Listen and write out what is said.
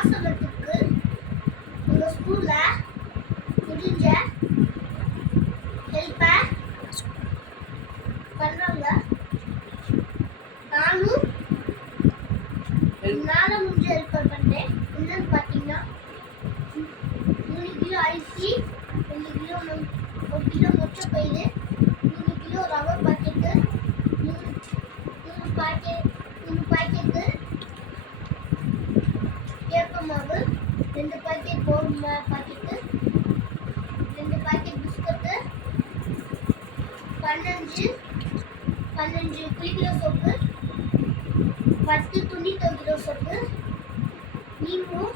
வாசகத்துக்கு உங்க ஸ்கூல்ல முடிஞ்ச ஹெல்ப்ப பண்ணாங்க. நானும் என்னால முடிஞ்ச ஹெல்ப் பண்ணேன். என்னன்னு பார்த்தீங்கன்னா 3 கிலோ அரிசி, 2 கிலோ 1 கிலோ மொச்சை பயிறு, 3 கிலோ ரவை பாக்கெட்டு, 3 பாக்கெட்டு கேப்ப மாவு, 2 பாக்கெட் கோதுமை பாக்கெட்டு, 2 பாக்கெட் பிஸ்கட்டு, 15 குளிக்கிற சோப்பு, 10 துணி துவைக்கிற சோப்பு, நீங்களும்